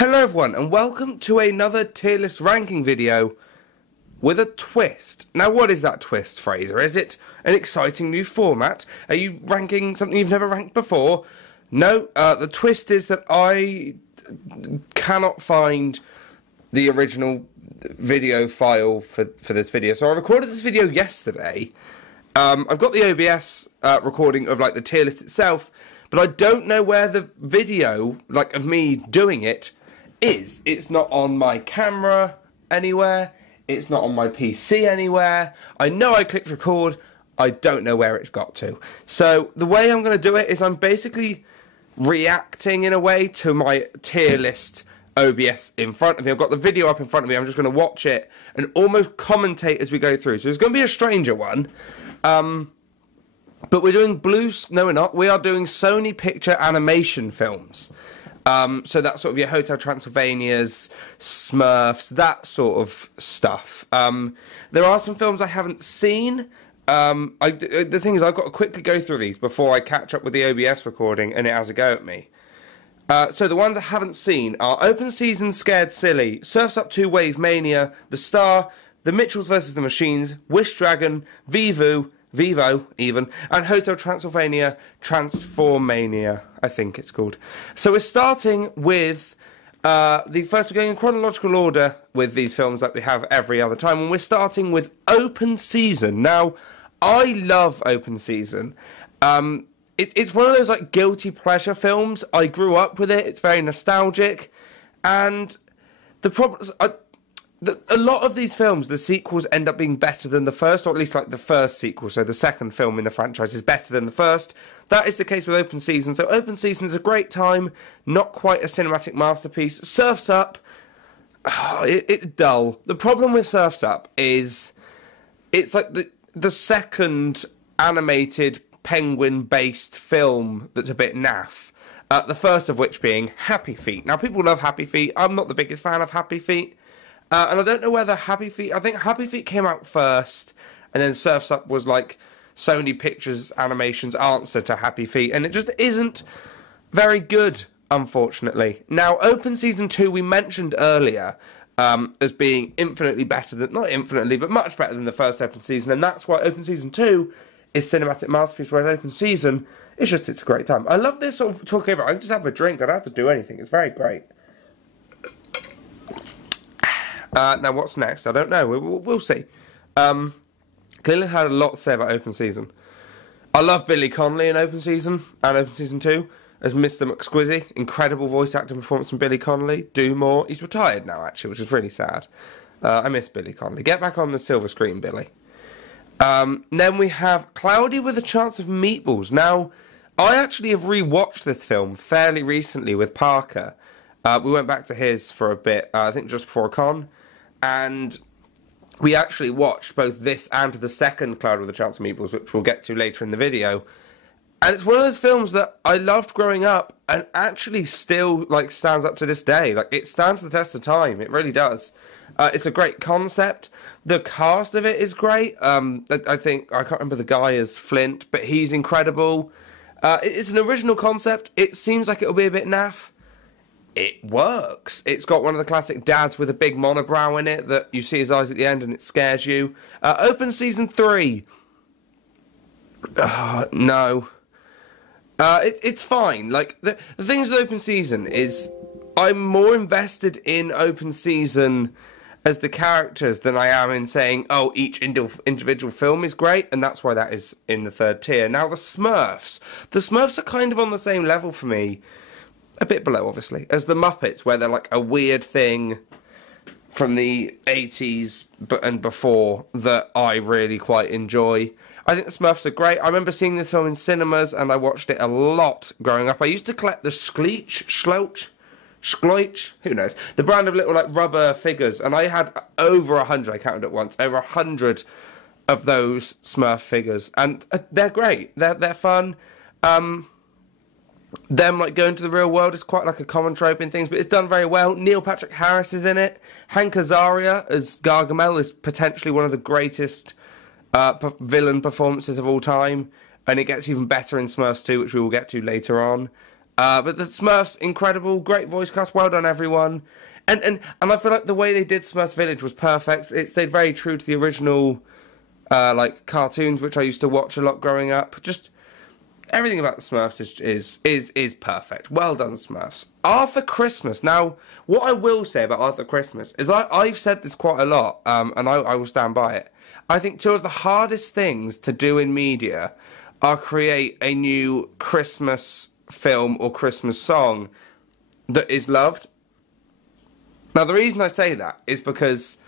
Hello everyone and welcome to another tier list ranking video with a twist. Now what is that twist, Fraser? Is it an exciting new format? Are you ranking something you've never ranked before? No, the twist is that I cannot find the original video file for this video. So I recorded this video yesterday. I've got the OBS recording of like the tier list itself, but I don't know where the video of me doing it is. It's not on my camera anywhere. It's not on my PC anywhere. I know I clicked record. I don't know where it's got to. So the way I'm going to do it is I'm basically reacting in a way to my tier list OBS in front of me. I've got the video up in front of me. I'm just going to watch it and almost commentate as we go through. So it's going to be a stranger one. But we're doing no we're not. We are doing Sony Picture Animation Films. So that's sort of your Hotel Transylvanias, Smurfs, that sort of stuff. There are some films I haven't seen. The thing is, I've got to quickly go through these before I catch up with the OBS recording and it has a go at me. So the ones I haven't seen are Open Season, Scared Silly, Surf's Up 2, Wave Mania, The Star, The Mitchells vs. the Machines, Wish Dragon, Vivo even, and Hotel Transylvania, Transformania, I think it's called. So we're starting with, we're going in chronological order with these films like we have every other time, and we're starting with Open Season. Now, I love Open Season. It's one of those like guilty pleasure films. I grew up with it, it's very nostalgic, and the problem a lot of these films, the sequels end up being better than the first, or at least like the first sequel, so the second film in the franchise is better than the first. That is the case with Open Season. So Open Season is a great time, not quite a cinematic masterpiece. Surf's Up, it's dull. The problem with Surf's Up is it's like the second animated penguin-based film that's a bit naff. The first of which being Happy Feet. Now, people love Happy Feet. I'm not the biggest fan of Happy Feet. And I don't know whether Happy Feet... I think Happy Feet came out first, and then Surf's Up was like Sony Pictures Animation's answer to Happy Feet, and it just isn't very good, unfortunately. Now, Open Season 2 we mentioned earlier as being infinitely better than... Not infinitely, but much better than the first Open Season, and that's why Open Season 2 is cinematic masterpiece, whereas Open Season, it's a great time. I love this sort of talking about... I can just have a drink, I don't have to do anything, it's very great. Now, what's next? I don't know. We'll see. Clearly had a lot to say about Open Season. I love Billy Connolly in Open Season and Open Season 2 as Mr. McSquizzy. Incredible voice acting performance from Billy Connolly. Do more. He's retired now, actually, which is really sad. I miss Billy Connolly. Get back on the silver screen, Billy. Then we have Cloudy with a Chance of Meatballs. Now, I actually have rewatched this film fairly recently with Parker. We went back to his for a bit, I think just before a con. And we actually watched both this and the second Cloud with a Chance of Meatballs, which we'll get to later in the video. And it's one of those films that I loved growing up and actually still stands up to this day. It stands the test of time. It really does. It's a great concept. The cast of it is great. I think, I can't remember the guy as Flint, but he's incredible. It's an original concept. It seems like it'll be a bit naff. It works. It's got one of the classic dads with a big monobrow in it that you see his eyes at the end and it scares you. Open Season 3. No. It's fine. The things with Open Season is I'm more invested in Open Season as the characters than I am in saying, oh, each individual film is great, and that's why that is in the third tier. Now, the Smurfs. The Smurfs are kind of on the same level for me. A bit below, obviously, as the Muppets, where they're like a weird thing from the 80s and before that I really quite enjoy. I think the Smurfs are great. I remember seeing this film in cinemas, and I watched it a lot growing up. I used to collect the Schloich, who knows, the brand of little rubber figures, and I had over 100, I counted at once, over 100 of those Smurf figures, and they're great. They're fun. Them going to the real world is quite a common trope in things, but it's done very well. Neil Patrick Harris is in it. Hank Azaria as Gargamel is potentially one of the greatest villain performances of all time, and it gets even better in Smurfs 2, which we will get to later on. But the Smurfs, incredible, great voice cast, well done everyone. And I feel like the way they did Smurfs Village was perfect. It stayed very true to the original like cartoons, which I used to watch a lot growing up. Just everything about the Smurfs is perfect. Well done, Smurfs. Arthur Christmas. Now, what I will say about Arthur Christmas is I've said this quite a lot, and I will stand by it. I think two of the hardest things to do in media are create a new Christmas film or Christmas song that is loved. Now, the reason I say that is because,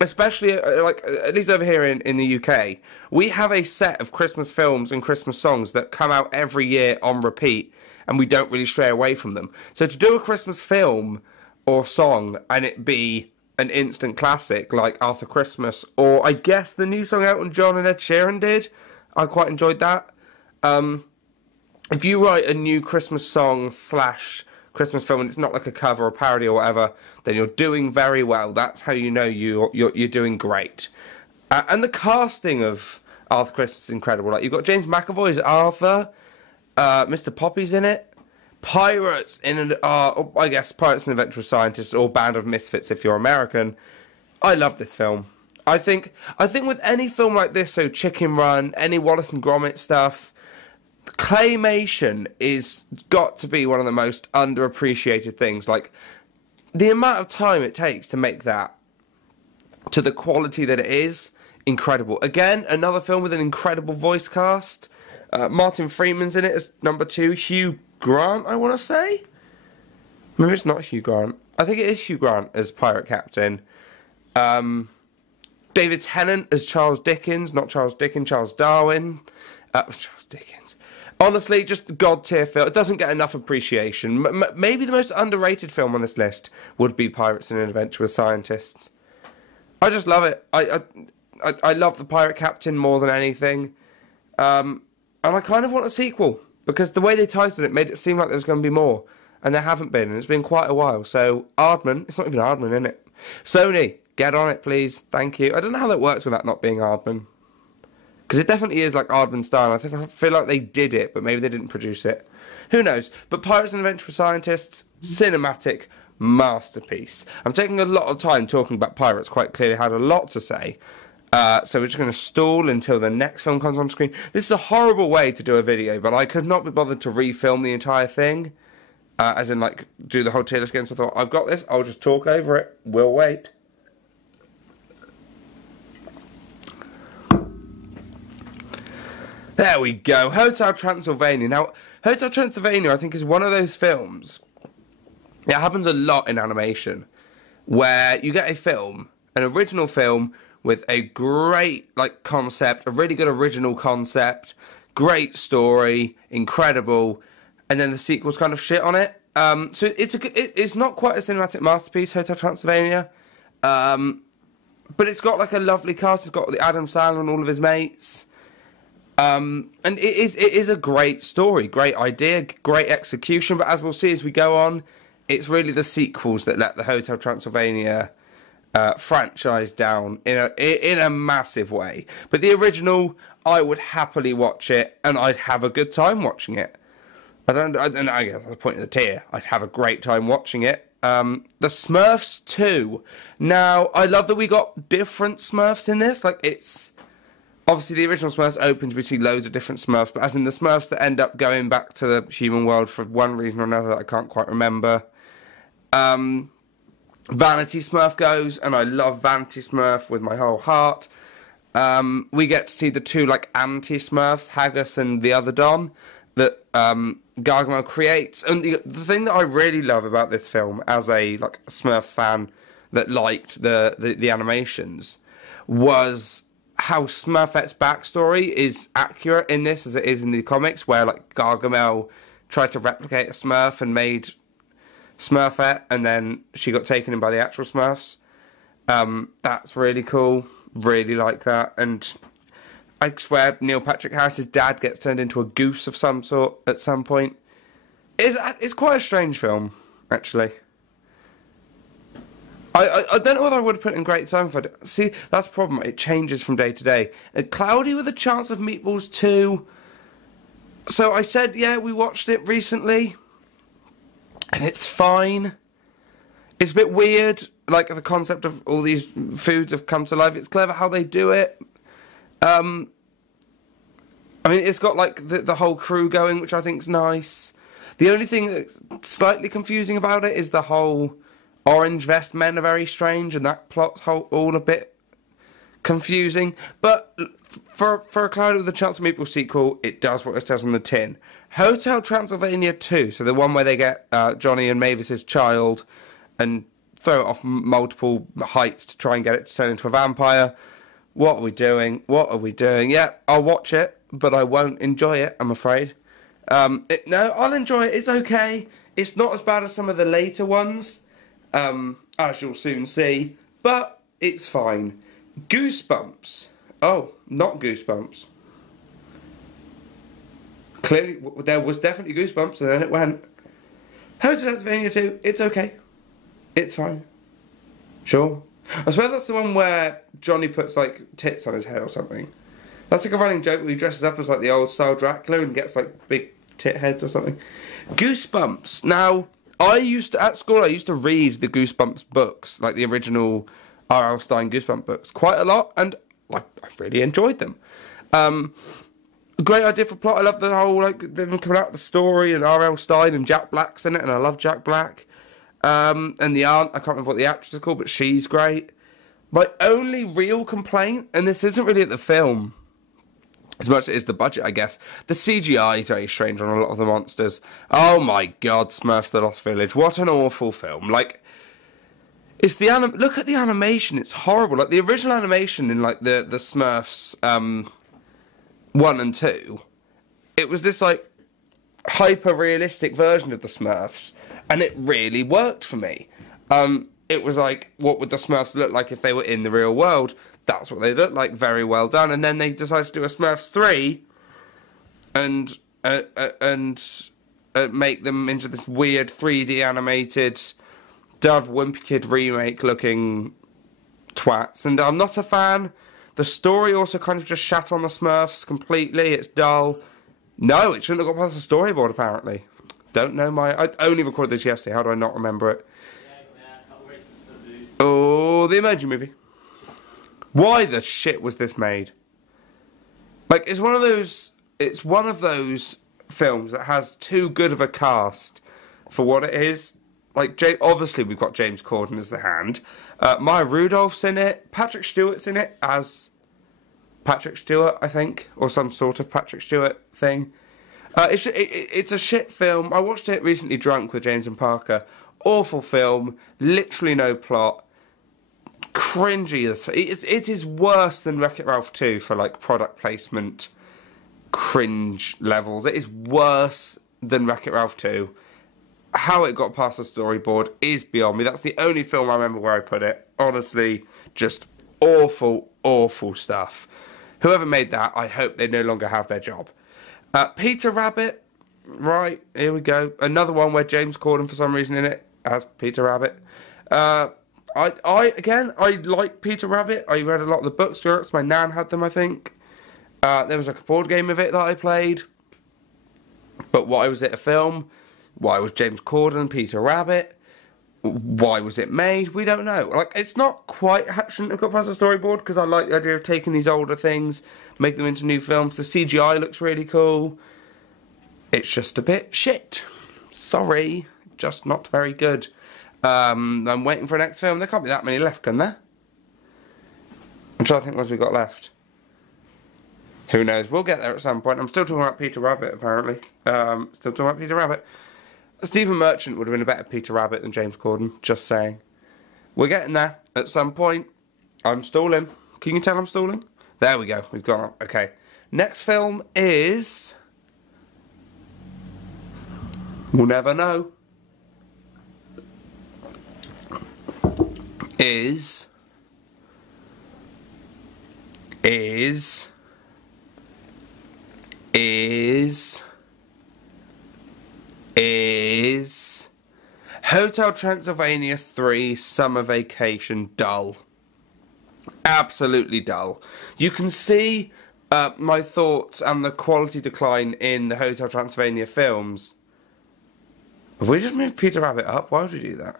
especially, like, at least over here in the UK, we have a set of Christmas films and Christmas songs that come out every year on repeat, and we don't really stray away from them. So to do a Christmas film or song and it be an instant classic like Arthur Christmas, or I guess the new song Elton John and Ed Sheeran did, I quite enjoyed that. If you write a new Christmas song / Christmas film and it's not like a cover or parody or whatever, then you're doing very well. That's how you know you're doing great. And the casting of Arthur Christmas is incredible. Like, you've got James McAvoy as Arthur, Mr. Poppy's in it, pirates in I guess Pirates and Adventurous Scientists, or Band of Misfits if you're American. I love this film. I think with any film like this, so Chicken Run, any Wallace and Gromit stuff, claymation is got to be one of the most underappreciated things. Like, the amount of time it takes to make that to the quality that it is, incredible. Again, another film with an incredible voice cast. Martin Freeman's in it as number 2. Hugh Grant, I want to say. Maybe it's not Hugh Grant. I think it is Hugh Grant as Pirate Captain. David Tennant as Charles Dickens, not Charles Dickens, Charles Darwin. Charles Dickens. Honestly, just god tier film. It doesn't get enough appreciation. Maybe the most underrated film on this list would be Pirates and Adventurous Scientists. I just love it. I love the Pirate Captain more than anything. And I kind of want a sequel, because the way they titled it made it seem like there was going to be more, and there haven't been, and it's been quite a while. So, Aardman, it's not even Aardman, is it? Sony, get on it, please. Thank you. I don't know how that works with that not being Aardman, because it definitely is like Aardman style. I feel like they did it, but maybe they didn't produce it. Who knows? But Pirates and Adventurous Scientists, cinematic masterpiece. I'm taking a lot of time talking about Pirates, quite clearly had a lot to say. So we're just going to stall until the next film comes on screen. This is a horrible way to do a video, but I could not be bothered to refilm the entire thing. As in, like, do the whole tier list again. So I thought, I've got this, I'll just talk over it. We'll wait. There we go. Hotel Transylvania. Now, Hotel Transylvania, I think, is one of those films. It happens a lot in animation, where you get a film, an original film, with a great, like, concept, a really good original concept, great story, incredible, and then the sequel's kind of shit on it. So it's not quite a cinematic masterpiece, Hotel Transylvania, but it's got, like, a lovely cast. It's got the Adam Sandler and all of his mates, and it is a great story, great idea, great execution, but as we'll see as we go on, it's really the sequels that let the Hotel Transylvania franchise down in a massive way. But the original, I would happily watch it, and I'd have a good time watching it. I guess that's the point of the tier. I'd have a great time watching it. The Smurfs 2. Now, I love that we got different Smurfs in this. Like, it's obviously the original Smurfs opens, we see loads of different Smurfs, but as in the Smurfs that end up going back to the human world for one reason or another that I can't quite remember. Vanity Smurf goes, and I love Vanity Smurf with my whole heart. We get to see the two, like, anti-Smurfs, Haggis and the other Don, that Gargamel creates. And the thing that I really love about this film, as a, like, Smurfs fan that liked the animations, was how Smurfette's backstory is accurate in this as it is in the comics, where, like, Gargamel tried to replicate a Smurf and made Smurfette, and then she got taken in by the actual Smurfs. That's really cool. Really like that. And I swear Neil Patrick Harris's dad gets turned into a goose of some sort at some point. It's quite a strange film, actually. I don't know whether I would have put it in great time if I did. See, that's the problem. It changes from day to day. Cloudy with a Chance of Meatballs 2. So I said, yeah, we watched it recently. and it's fine. It's a bit weird, like the concept of all these foods have come to life. It's clever how they do it. I mean, it's got like the whole crew going, which I think's nice. The only thing that's slightly confusing about it is the whole orange vest men are very strange, and that plot's all a bit confusing. But for a Cloud with a Chance of Meatballs sequel, it does what it says on the tin. Hotel Transylvania 2, so the one where they get Johnny and Mavis's child and throw it off multiple heights to try and get it to turn into a vampire. What are we doing? What are we doing? Yeah, I'll watch it, but I won't enjoy it, I'm afraid. No, I'll enjoy it. It's okay. It's not as bad as some of the later ones, as you'll soon see, but it's fine. Goosebumps. Oh, not Goosebumps. Clearly, there was definitely Goosebumps, and then it went. Hotel Transylvania 2, it's okay. It's fine. Sure. I swear that's the one where Johnny puts, like, tits on his head or something. That's like a running joke where he dresses up as, like, the old style Dracula and gets, like, big tit heads or something. Goosebumps. Now, at school, I used to read the Goosebumps books, like the original R.L. Stine Goosebumps books, quite a lot, and I really enjoyed them. Great idea for plot. I love the whole, like, them coming out with the story, and R.L. Stine and Jack Black's in it, and I love Jack Black. And the aunt, I can't remember what the actress is called, but she's great. My only real complaint, and this isn't really at the film, as much as it is the budget, I guess, the CGI is very strange on a lot of the monsters. Oh my god, Smurfs The Lost Village, what an awful film. Like, it's look at the animation, it's horrible. Like, the original animation in, like, the Smurfs, 1 and 2, it was this, like, hyper-realistic version of the Smurfs, and it really worked for me. It was like, what would the Smurfs look like if they were in the real world? That's what they look like, very well done. And then they decided to do a Smurfs 3 and make them into this weird 3D animated Dove Wimpy Kid remake looking twats, and I'm not a fan. The story also kind of just shat on the Smurfs completely. It's dull. No, it shouldn't have got past the storyboard, apparently. Don't know I only recorded this yesterday. How do I not remember it? Oh, the Emoji Movie. Why the shit was this made? Like, it's one of those films that has too good of a cast for what it is. Like, obviously we've got James Corden as the Hand. Maya Rudolph's in it. Patrick Stewart's in it as Patrick Stewart, I think, or some sort of Patrick Stewart thing. It's a shit film. I watched it recently drunk with James and Parker. Awful film. Literally no plot. Cringy. It is worse than Wreck-It Ralph 2 for, like, product placement cringe levels. It is worse than Wreck-It Ralph 2. How it got past the storyboard is beyond me. That's the only film I remember where I put it. Honestly, just awful, awful stuff. Whoever made that, I hope they no longer have their job. Peter Rabbit. Right, here we go. Another one where James Corden, for some reason, in it as Peter Rabbit. I like Peter Rabbit. I read a lot of the books. My nan had them, I think. There was like a board game of it that I played. But why was it a film? Why was James Corden Peter Rabbit? Why was it made? We don't know. Like, it's not quite, shouldn't have got past the storyboard, because I like the idea of taking these older things, make them into new films. The CGI looks really cool. It's just a bit shit. Sorry, just not very good. I'm waiting for the next film. There can't be that many left, can there? I'm trying to think what we got left. Who knows? We'll get there at some point. I'm still talking about Peter Rabbit, apparently. Still talking about Peter Rabbit. Stephen Merchant would have been a better Peter Rabbit than James Corden. Just saying. We're getting there at some point. I'm stalling. Can you tell I'm stalling? There we go. We've got it. Okay. Next film is... We'll never know. Is Hotel Transylvania 3 Summer Vacation dull. Absolutely dull. You can see my thoughts and the quality decline in the Hotel Transylvania films. Have we just moved Peter Rabbit up? Why would we do that?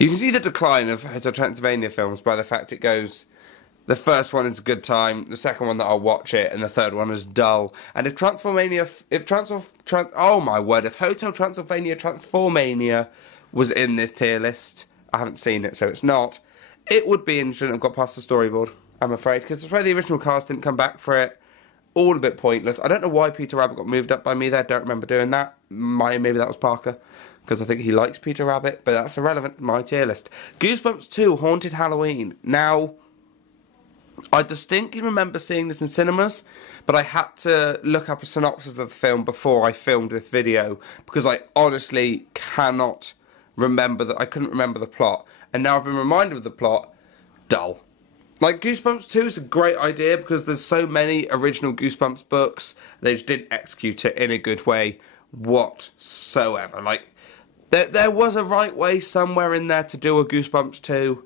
You can see the decline of Hotel Transylvania films by the fact it goes... The first one is a good time, the second one that I'll watch it, and the third one is dull. And if Hotel Transylvania Transformania was in this tier list, I haven't seen it, so it's not, it would be and shouldn't have got past the storyboard, I'm afraid, because that's why the original cast didn't come back for it. All a bit pointless. I don't know why Peter Rabbit got moved up by me there, don't remember doing that. Maybe that was Parker, because I think he likes Peter Rabbit, but that's irrelevant in my tier list. Goosebumps 2, Haunted Halloween. Now... I distinctly remember seeing this in cinemas, but I had to look up a synopsis of the film before I filmed this video, because I honestly cannot remember I couldn't remember the plot. And now I've been reminded of the plot, dull. Like, Goosebumps 2 is a great idea because there's so many original Goosebumps books, they just didn't execute it in a good way whatsoever. Like, there was a right way somewhere in there to do a Goosebumps 2.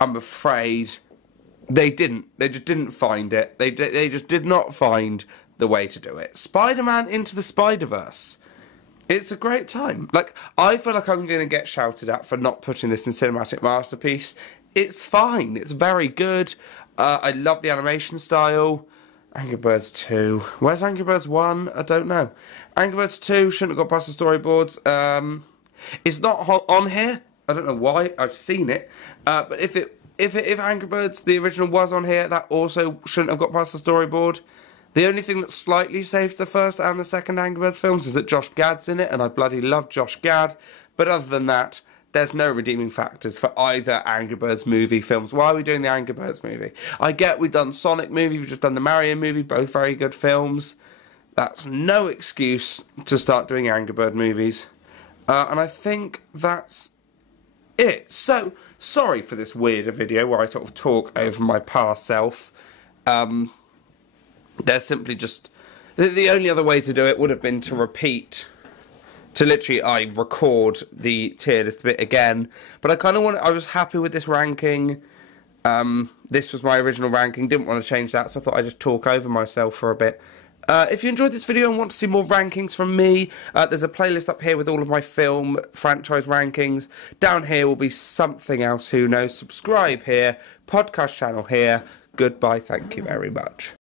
I'm afraid... They didn't. They just didn't find it. They just did not find the way to do it. Spider-Man Into the Spider-Verse. It's a great time. Like, I feel like I'm going to get shouted at for not putting this in Cinematic Masterpiece. It's fine. It's very good. I love the animation style. Angry Birds 2. Where's Angry Birds 1? I don't know. Angry Birds 2 shouldn't have got past the storyboards. It's not on here. I don't know why. I've seen it. But if Angry Birds, the original, was on here, that also shouldn't have got past the storyboard. The only thing that slightly saves the first and the second Angry Birds films is that Josh Gad's in it, and I bloody love Josh Gad. But other than that, there's no redeeming factors for either Angry Birds movie films. Why are we doing the Angry Birds movie? I get we've done Sonic movie, we've just done the Mario movie, both very good films. That's no excuse to start doing Angry Bird movies. And I think that's it. So, sorry for this weirder video where I sort of talk over my past self. There's simply just... The only other way to do it would have been to repeat... To literally, I record the tier list bit again. But I kind of I was happy with this ranking. This was my original ranking. Didn't want to change that, so I thought I'd just talk over myself for a bit. If you enjoyed this video and want to see more rankings from me, there's a playlist up here with all of my film franchise rankings. Down here will be something else, who knows. Subscribe here, podcast channel here. Goodbye, thank you very much.